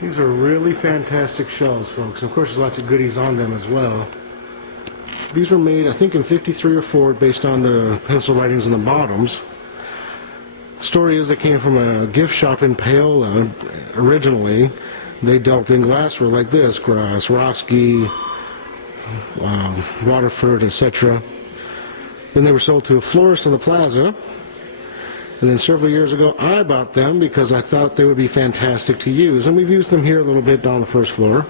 These are really fantastic shells, folks. Of course, there's lots of goodies on them as well. These were made, I think, in '53 or '4, based on the pencil writings in the bottoms. The story is they came from a gift shop in Paola originally. They dealt in glassware like this, grass, Roske, Waterford, etc. Then they were sold to a florist in the plaza. And then several years ago, I bought them because I thought they would be fantastic to use. And we've used them here a little bit down the first floor.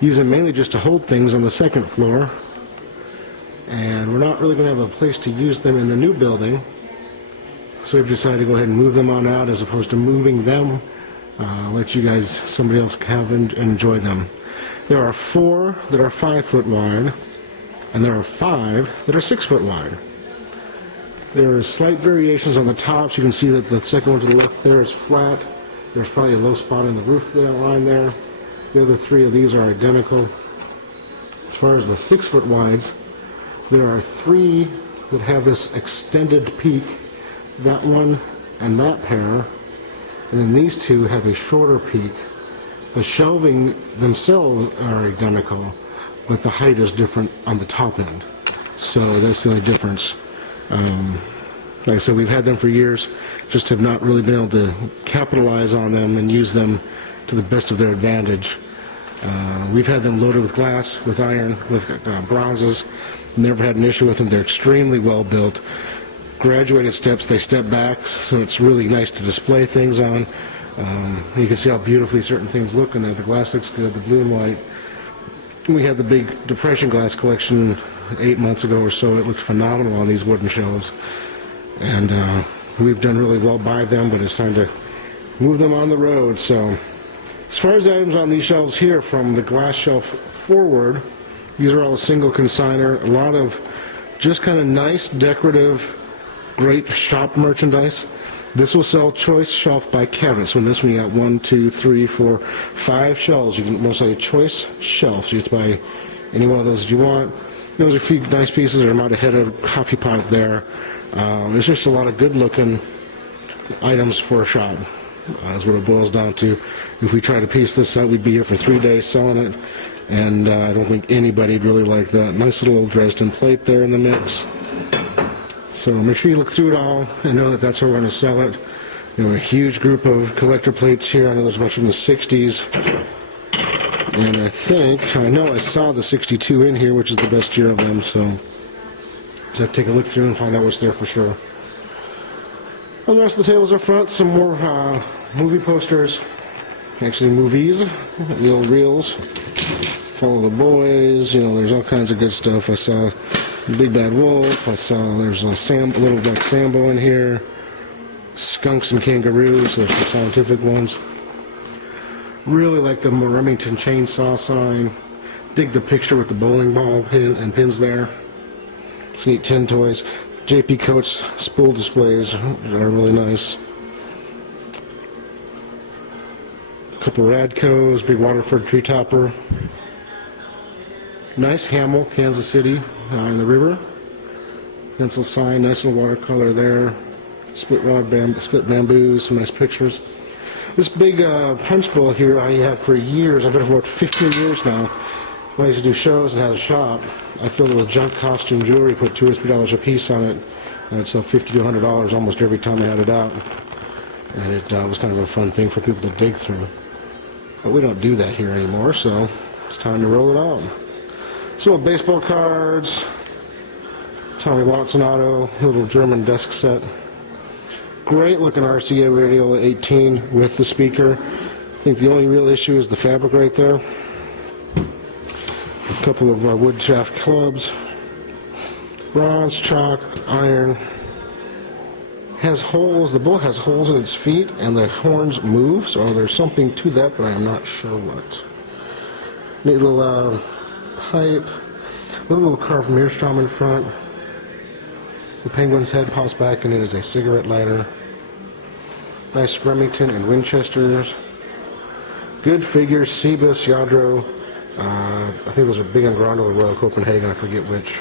Use them mainly just to hold things on the second floor. And we're not really going to have a place to use them in the new building. So we've decided to go ahead and move them on out as opposed to moving them. Let you guys, somebody else have and enjoy them. There are 4 that are 5 foot wide. And there are 5 that are 6 foot wide. There are slight variations on the tops. You can see that the second one to the left there is flat. There's probably a low spot in the roof that line there. The other 3 of these are identical. As far as the 6 foot wides, there are 3 that have this extended peak. That one and that pair. And then these 2 have a shorter peak. The shelving themselves are identical, but the height is different on the top end. So that's the only difference. Like I said, we've had them for years, just have not really been able to capitalize on them and use them to the best of their advantage. We've had them loaded with glass, with iron, with bronzes. Never had an issue with them. They're extremely well built. Graduated steps, they step back, so it's really nice to display things on. You can see how beautifully certain things look in there. The glass looks good, the blue and white. We had the big Depression glass collection 8 months ago or so. It looked phenomenal on these wooden shelves. And we've done really well by them, but it's time to move them on the road. So as far as items on these shelves here, from the glass shelf forward, these are all single consigner. A lot of just kind of nice, decorative, great shop merchandise. This will sell choice shelf by cabinet. So in this one you got 1, 2, 3, 4, 5 shelves. You can most likely choice shelves. You have to buy any one of those that you want. There's a few nice pieces. There might have had a coffee pot there. There's just a lot of good looking items for a shop. That's what it boils down to. If we try to piece this out, we'd be here for 3 days selling it, and I don't think anybody'd really like that. Nice little old Dresden plate there in the mix. So make sure you look through it all and know that that's how we're going to sell it. There are a huge group of collector plates here. I know there's a bunch from the 60s. And I know I saw the 62 in here, which is the best year of them, so just have to take a look through and find out what's there for sure. On the rest of the tables up front, some more movie posters. Actually movies, the old reels. Follow the Boys, you know, there's all kinds of good stuff. I saw Big Bad Wolf, I saw there's a little Black Sambo in here. Skunks and Kangaroos, there's some scientific ones. Really like the Remington chainsaw sign. Dig the picture with the bowling ball pin and pins there. Some neat tin toys. J.P. Coates spool displays are really nice. A couple Radcos, big Waterford tree topper. Nice Hamel, Kansas City, in the river. Pencil sign, nice little watercolor there. Split bamboo, some nice pictures. This big punch bowl here I had for years. I've been for about 15 years now. When I used to do shows and had a shop, I filled it with junk costume jewelry, put $2 or $3 a piece on it, and I'd sell $50 to $100 almost every time I had it out. And it was kind of a fun thing for people to dig through. But we don't do that here anymore, so it's time to roll it out. Some baseball cards, Tommy Watson auto, little German desk set. Great looking RCA radio 18 with the speaker. I think the only real issue is the fabric right there. A couple of wood shaft clubs. Bronze, chalk, iron. Has holes, the bull has holes in its feet and the horns move, so there's something to that, but I am not sure what. Neat little pipe. Little carved Meerstrom in front. The penguin's head pops back and it is a cigarette lighter. Nice Remington and Winchesters. Good figures, Cebus, Yadro. I think those are Big and Grundle or Royal Copenhagen, I forget which.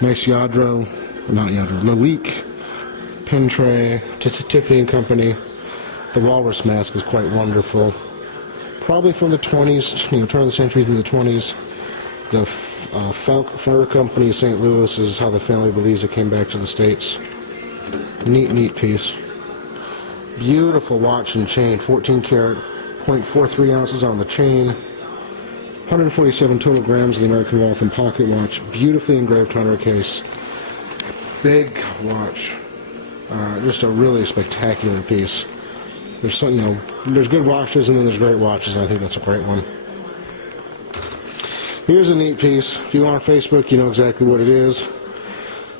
Nice Yadro, not Yadro, Lalique, pin tray, Tiffany and Company. The walrus mask is quite wonderful. Probably from the 20s, turn of the century through the 20s. The Falk Fire Company of St. Louis is how the family believes it came back to the States. Neat piece. Beautiful watch and chain, 14 karat, 0.43 ounces on the chain. 147 total grams of the American Waltham pocket watch. Beautifully engraved hunter case. Big watch. Just a really spectacular piece. There's some, there's good watches and then there's great watches, and I think that's a great one. Here's a neat piece. If you want on Facebook, you know exactly what it is.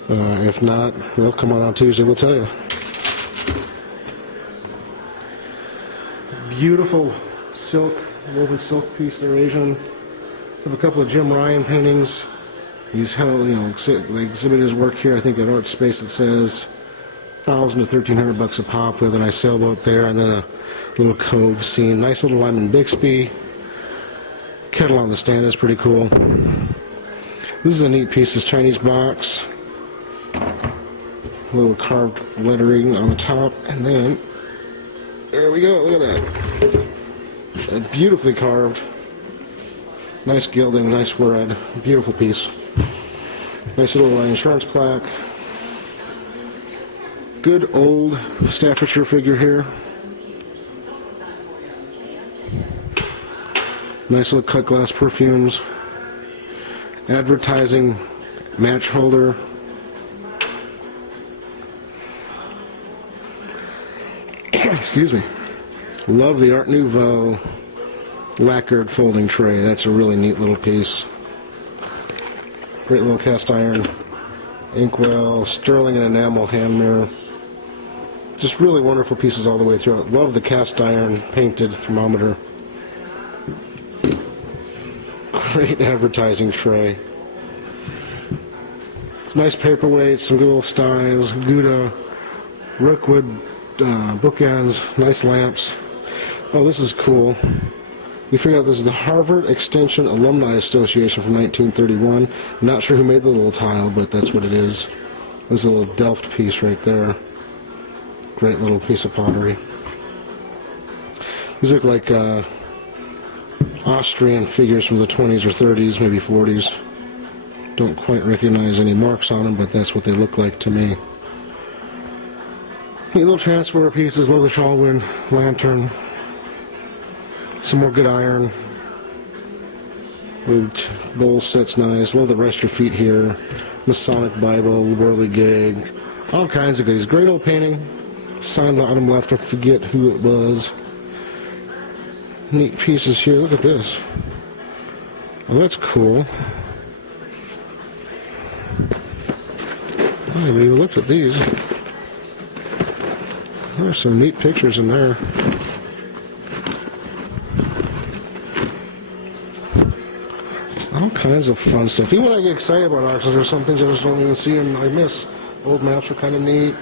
If not, well, come on Tuesday, we'll tell you. Beautiful silk, woven silk piece there, Asian. Have a couple of Jim Ryan paintings. He's held, they exhibit his work here. I think at Art Space it says $1,000 to $1,300 a pop, with a nice sailboat there, and then a little cove scene. Nice little Lyman Bixby. Kettle on the stand is pretty cool. This is a neat piece. This Chinese box. A little carved lettering on the top, and then there we go. Look at that. Beautifully carved. Nice gilding, nice red. Beautiful piece. Nice little insurance plaque. Good old Staffordshire figure here. Nice little cut glass perfumes. Advertising match holder. Excuse me. Love the Art Nouveau lacquered folding tray. That's a really neat little piece. Great little cast iron inkwell, sterling and enamel hand mirror. Just really wonderful pieces all the way through. Love the cast iron painted thermometer. Great advertising tray. Nice paperweights, some good little styles, Gouda, Rookwood bookends, nice lamps. Oh, this is cool. You figure out this is the Harvard Extension Alumni Association from 1931. I'm not sure who made the little tile, but that's what it is. This is a little Delft piece right there. Great little piece of pottery. These look like Austrian figures from the 20s or 30s, maybe 40s. Don't quite recognize any marks on them, but that's what they look like to me. Neat little transfer pieces, little Shawwin lantern. Some more good iron. Bowl set's nice. Love the rest your feet here. Masonic Bible, Whirly Gig. All kinds of goodies. Great old painting. Signed bottom left. I forget who it was. Neat pieces here. Look at this. Oh, that's cool. I haven't even looked at these. There's some neat pictures in there. All kinds of fun stuff. Even when I get excited about auctions, there's some things I just don't even see and I miss. Old maps are kind of neat.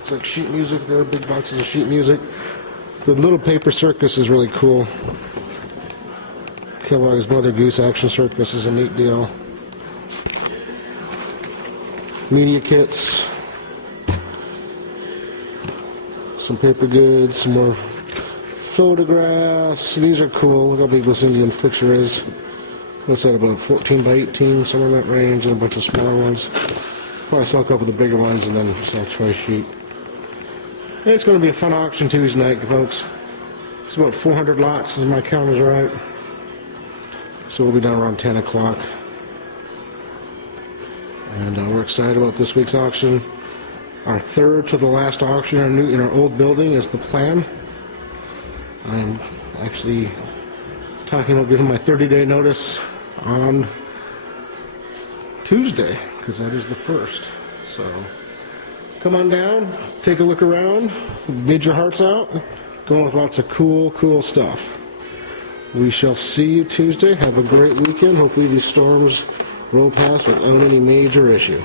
It's like sheet music there, big boxes of sheet music. The little paper circus is really cool. Kellogg's Mother Goose Action Circus is a neat deal. Media kits. Some paper goods, some more photographs. These are cool. Look how big this Indian picture is. What's that, about 14 by 18, somewhere in that range, and a bunch of smaller ones. Probably sell a couple of the bigger ones and then sell a choice sheet. It's going to be a fun auction Tuesday night, folks. It's about 400 lots, if my count is right. So we'll be done around 10 o'clock. And we're excited about this week's auction. Our third to the last auction in our old building is the plan. I'm actually talking about giving my 30-day notice on Tuesday, because that is the 1st. So come on down, take a look around, bid your hearts out, going with lots of cool stuff. We shall see you Tuesday. Have a great weekend. Hopefully these storms roll past without any major issue.